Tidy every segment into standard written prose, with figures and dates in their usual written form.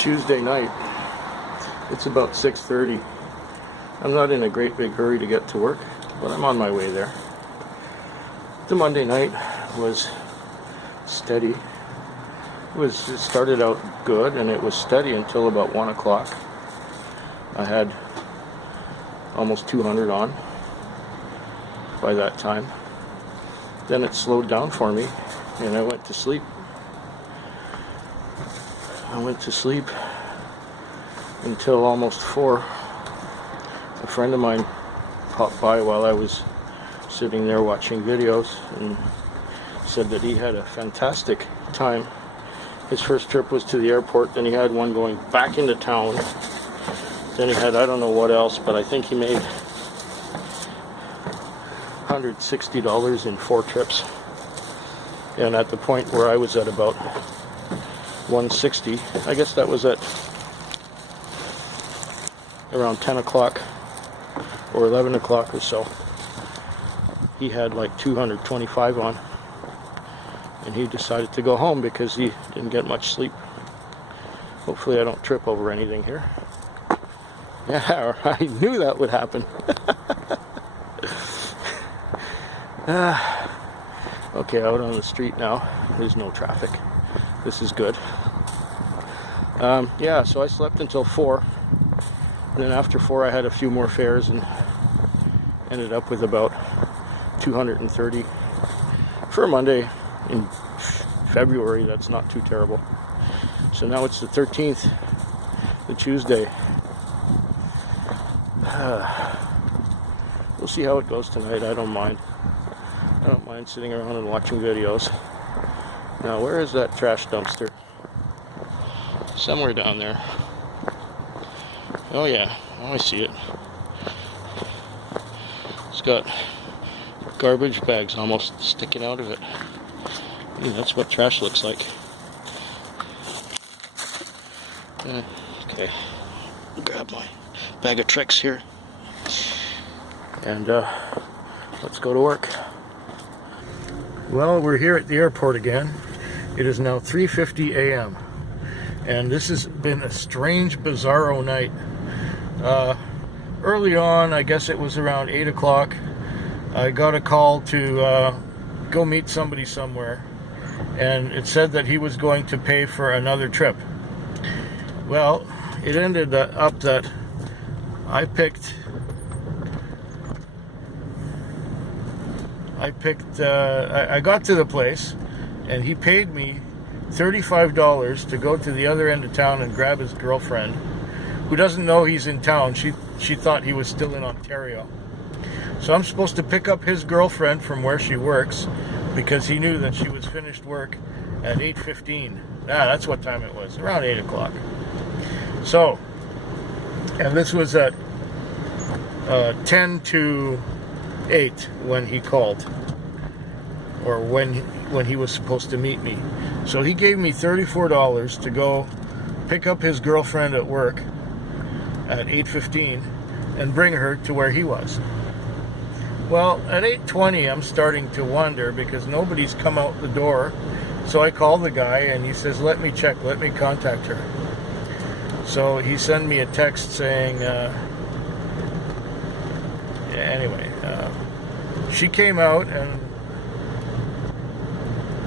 Tuesday night. It's about 6:30. I'm not in a great big hurry to get to work, but I'm on my way there. The Monday night was steady. It started out good, and it was steady until about 1 o'clock. I had almost 200 on by that time. Then it slowed down for me, and I went to sleep. Until almost 4. A friend of mine popped by while I was sitting there watching videos and said that he had a fantastic time. His first trip was to the airport, then he had one going back into town. Then he had I don't know what else, but I think he made $160 in 4 trips. And at the point where I was at about 160, I guess that was at around 10 o'clock or 11 o'clock or so, he had like 225 on, and he decided to go home because he didn't get much sleep. Hopefully I don't trip over anything here. Yeah, I knew that would happen. Okay, out on the street now. There's no traffic. This is good. Yeah, so I slept until 4. And then after 4 I had a few more fares and ended up with about 230 for a Monday in February. That's not too terrible. So now it's the 13th, the Tuesday. We'll see how it goes tonight. I don't mind. I don't mind sitting around and watching videos. Now, where is that trash dumpster? Somewhere down there. Oh yeah, oh, I see it. It's got garbage bags almost sticking out of it. Yeah, that's what trash looks like. Okay, I'll grab my bag of tricks here. And let's go to work. Well, we're here at the airport again. It is now 3:50 a.m. And this has been a strange, bizarro night. Early on, I guess it was around 8 o'clock, I got a call to go meet somebody somewhere, and it said that he was going to pay for another trip. Well, it ended up that I got to the place, and he paid me $35 to go to the other end of town and grab his girlfriend, who doesn't know he's in town. She thought he was still in Ontario. So I'm supposed to pick up his girlfriend from where she works, because he knew that she was finished work at 8:15. That's what time it was, around 8 o'clock. So, and this was at 10 to 8 when he called, or when he was supposed to meet me. So he gave me $34 to go pick up his girlfriend at work at 8:15 and bring her to where he was. Well, at 8:20 I'm starting to wonder, because nobody's come out the door. So I call the guy and he says, let me check, let me contact her. So he sent me a text saying, she came out, and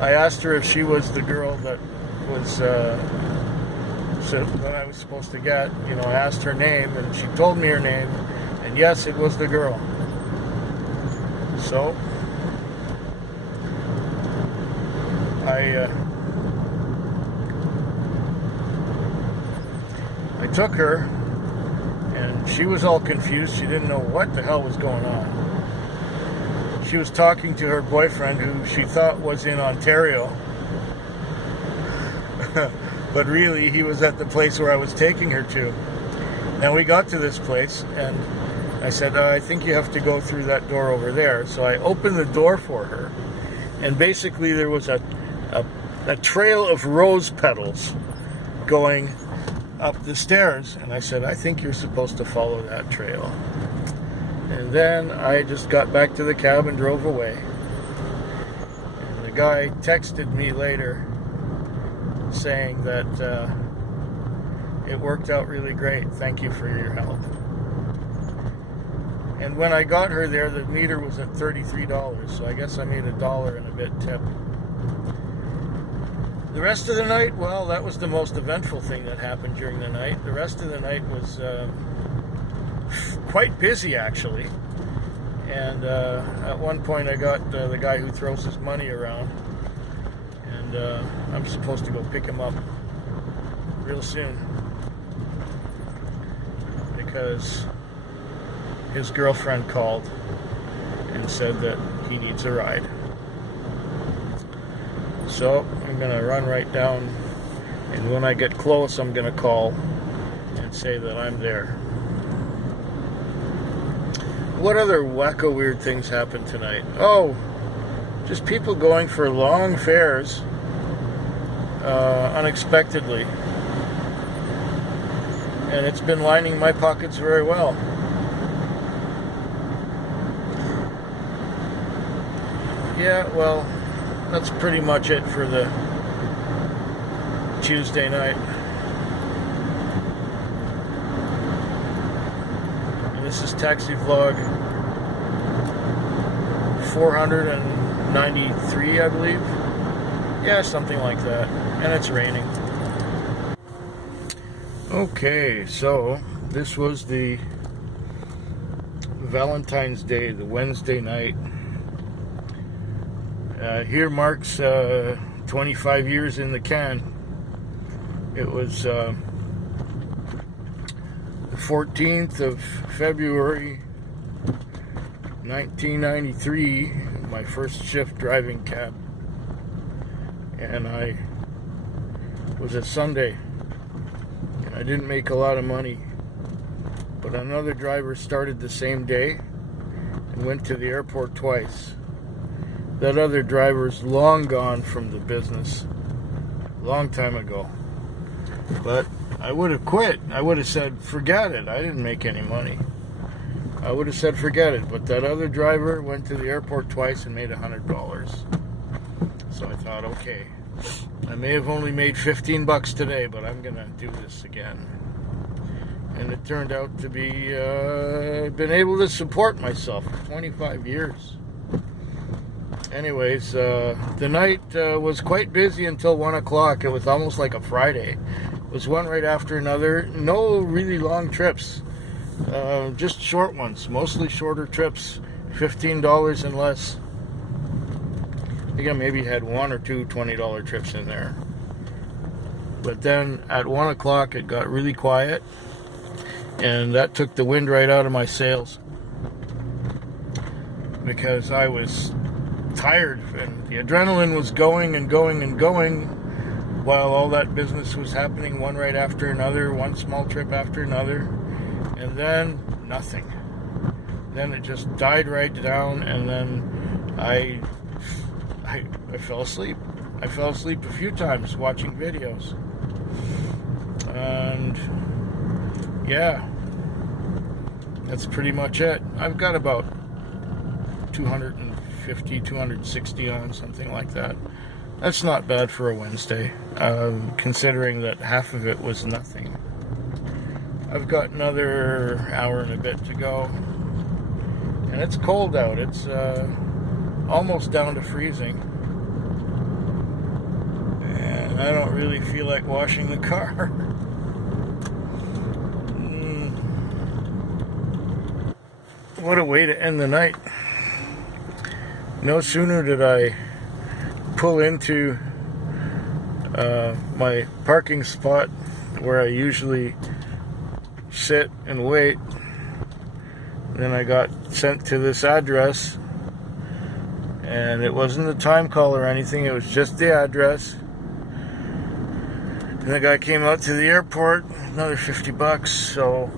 I asked her if she was the girl that was that I was supposed to get. I asked her name, and she told me her name, and yes, it was the girl. So I took her, and she was all confused. She didn't know what the hell was going on. She was talking to her boyfriend, who she thought was in Ontario. But really, he was at the place where I was taking her to. Now we got to this place, and I said, I think you have to go through that door over there. So I opened the door for her, and basically there was a trail of rose petals going up the stairs. And I said, I think you're supposed to follow that trail. And then I just got back to the cab and drove away. And the guy texted me later saying that It worked out really great. Thank you for your help. And when I got her there, the meter was at $33, so I guess I made $1 and a bit tip. The rest of the night, well, that was the most eventful thing that happened during the night. The rest of the night was quite busy, actually. And at one point I got the guy who throws his money around, and I'm supposed to go pick him up real soon because his girlfriend called and said that he needs a ride. So I'm gonna run right down, and when I get close I'm gonna call and say that I'm there. What other wacko weird things happened tonight? Oh, just people going for long fares unexpectedly, and it's been lining my pockets very well. Yeah, well, that's pretty much it for the Tuesday night. And this is Taxi Vlog 493, I believe. Yeah, something like that. And it's raining. Okay, so this was the Valentine's Day, the Wednesday night. Here marks 25 years in the can. It was the 14th of February 1993, my first shift driving cab, and I was a Sunday, and I didn't make a lot of money, but another driver started the same day and went to the airport twice. That other driver's long gone from the business, long time ago. But I would have quit. I would have said, forget it. I didn't make any money. I would have said, forget it. But that other driver went to the airport twice and made $100. So I thought, okay, I may have only made $15 today, but I'm going to do this again. And it turned out to be, been able to support myself for 25 years. Anyways, the night was quite busy until 1 o'clock. It was almost like a Friday. It was one right after another. No really long trips, just short ones, mostly shorter trips, $15 and less. I think I maybe had one or two $20 trips in there. But then at 1 o'clock it got really quiet, and that took the wind right out of my sails because I was tired, and the adrenaline was going and going and going while all that business was happening, one right after another, one small trip after another, and then nothing. Then it just died right down, and then I fell asleep. I fell asleep a few times watching videos, and yeah, that's pretty much it. I've got about 250, 260 on, something like that. That's not bad for a Wednesday, considering that half of it was nothing. I've got another hour and a bit to go, and it's cold out. It's almost down to freezing, and I don't really feel like washing the car. What a way to end the night. No sooner did I pull into my parking spot where I usually sit and wait, then I got sent to this address, and it wasn't a time call or anything, it was just the address. And the guy came out to the airport, another $50, so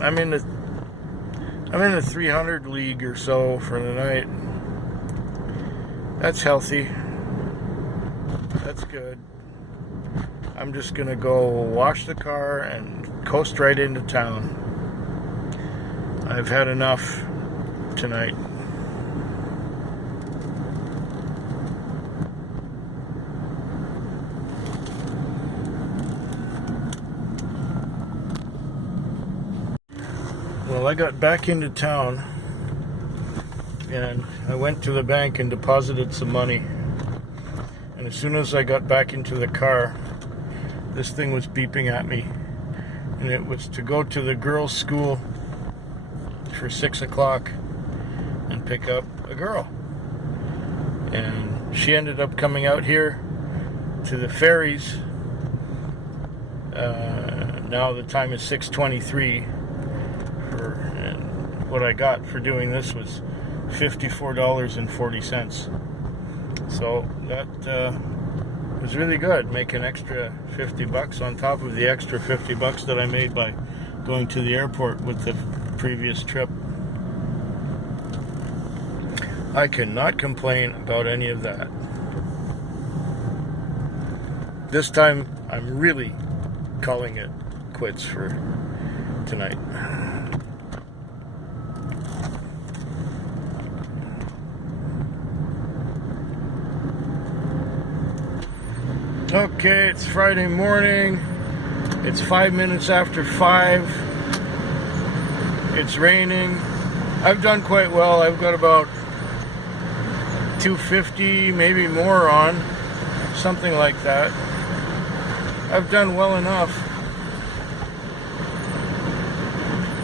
I'm in the 300 league or so for the night. That's healthy. That's good. I'm just gonna go wash the car and coast right into town. I've had enough tonight. Well, I got back into town and I went to the bank and deposited some money. And as soon as I got back into the car, this thing was beeping at me. And it was to go to the girls' school for 6 o'clock and pick up a girl. And she ended up coming out here to the ferries. Now the time is 6:23. And what I got for doing this was $54.40. So that was really good. Make an extra $50 on top of the extra $50 that I made by going to the airport with the previous trip. I cannot complain about any of that. This time I'm really calling it quits for tonight. Okay, it's Friday morning. It's 5 minutes after 5. It's raining. I've done quite well. I've got about 250, maybe more on, something like that. I've done well enough.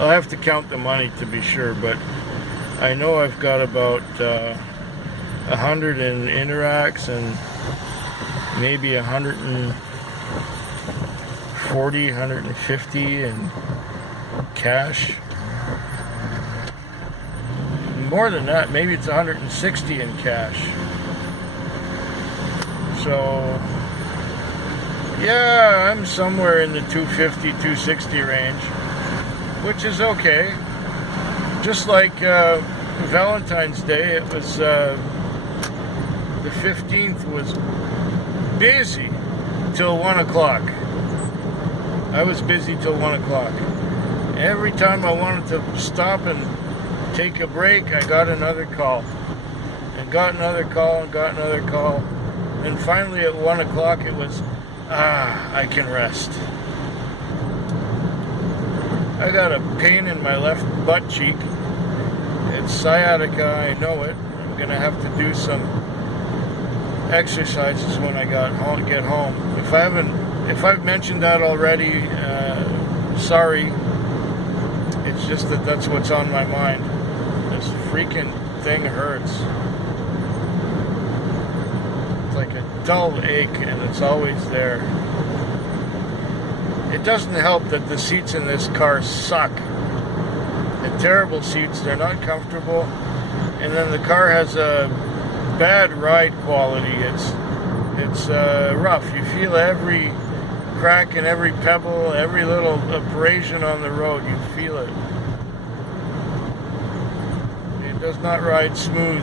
I'll have to count the money to be sure, but I know I've got about 100 in Interacts and maybe 140, 150 in cash. More than that, maybe it's 160 in cash. So, yeah, I'm somewhere in the 250, 260 range, which is okay. Just like Valentine's Day, it was the 15th was busy till 1 o'clock. I was busy till 1 o'clock. Every time I wanted to stop and take a break, I got another call. And got another call and got another call. And finally at 1 o'clock it was, I can rest. I got a pain in my left butt cheek. It's sciatica, I know it. I'm gonna have to do some exercises when I get home. If I've mentioned that already, sorry. It's just that that's what's on my mind. This freaking thing hurts. It's like a dull ache, and it's always there. It doesn't help that the seats in this car suck. They're terrible seats. They're not comfortable, and then the car has a bad ride quality. It's rough. You feel every crack and every pebble, every little abrasion on the road. You feel it. It does not ride smooth.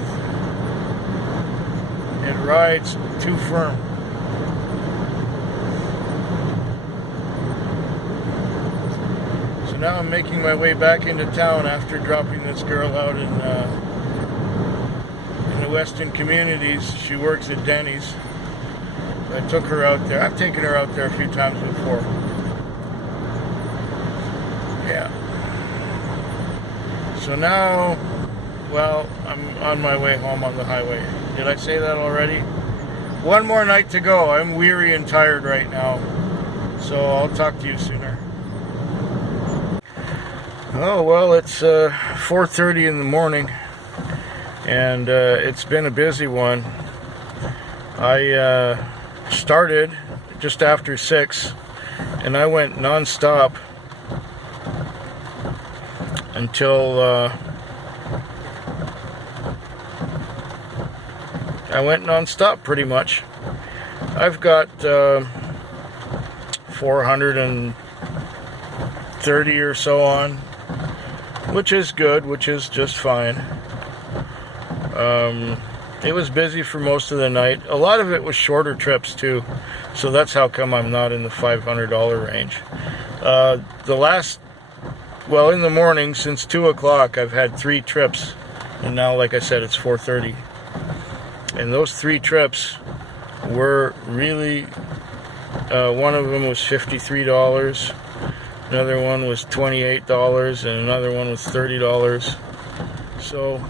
It rides too firm. So now I'm making my way back into town after dropping this girl out in the Western Communities. She works at Denny's. I took her out there. I've taken her out there a few times before. Yeah. So now, well, I'm on my way home on the highway. Did I say that already? One more night to go. I'm weary and tired right now. So I'll talk to you sooner. Oh, well, it's 4:30 in the morning. And it's been a busy one. I started just after 6, and I went non-stop until I went non-stop pretty much. I've got 430 or so on, which is good, which is just fine. It was busy for most of the night. A lot of it was shorter trips too, so that's how come I'm not in the $500 range. In the morning since 2 o'clock I've had 3 trips, and now, like I said, it's 4:30. And those 3 trips were really, one of them was $53, Another one was $28 and another one was $30. So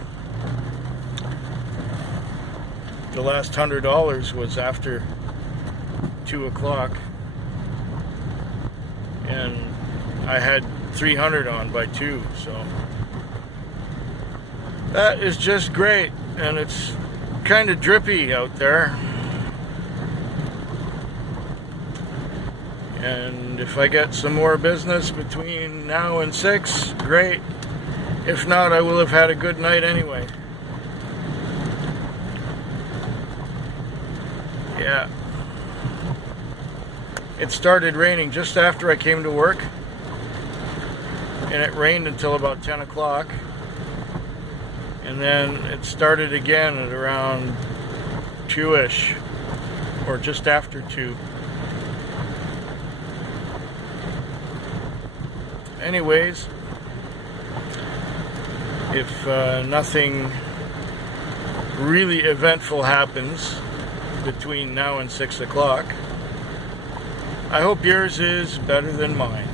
the last $100 was after 2 o'clock, and I had 300 on by 2, so that is just great. And it's kind of drippy out there, and if I get some more business between now and 6, great. If not, I will have had a good night anyway. Yeah. It started raining just after I came to work, and it rained until about 10 o'clock. And then it started again at around 2-ish, or just after 2. Anyways, if nothing really eventful happens between now and 6 o'clock, I hope yours is better than mine.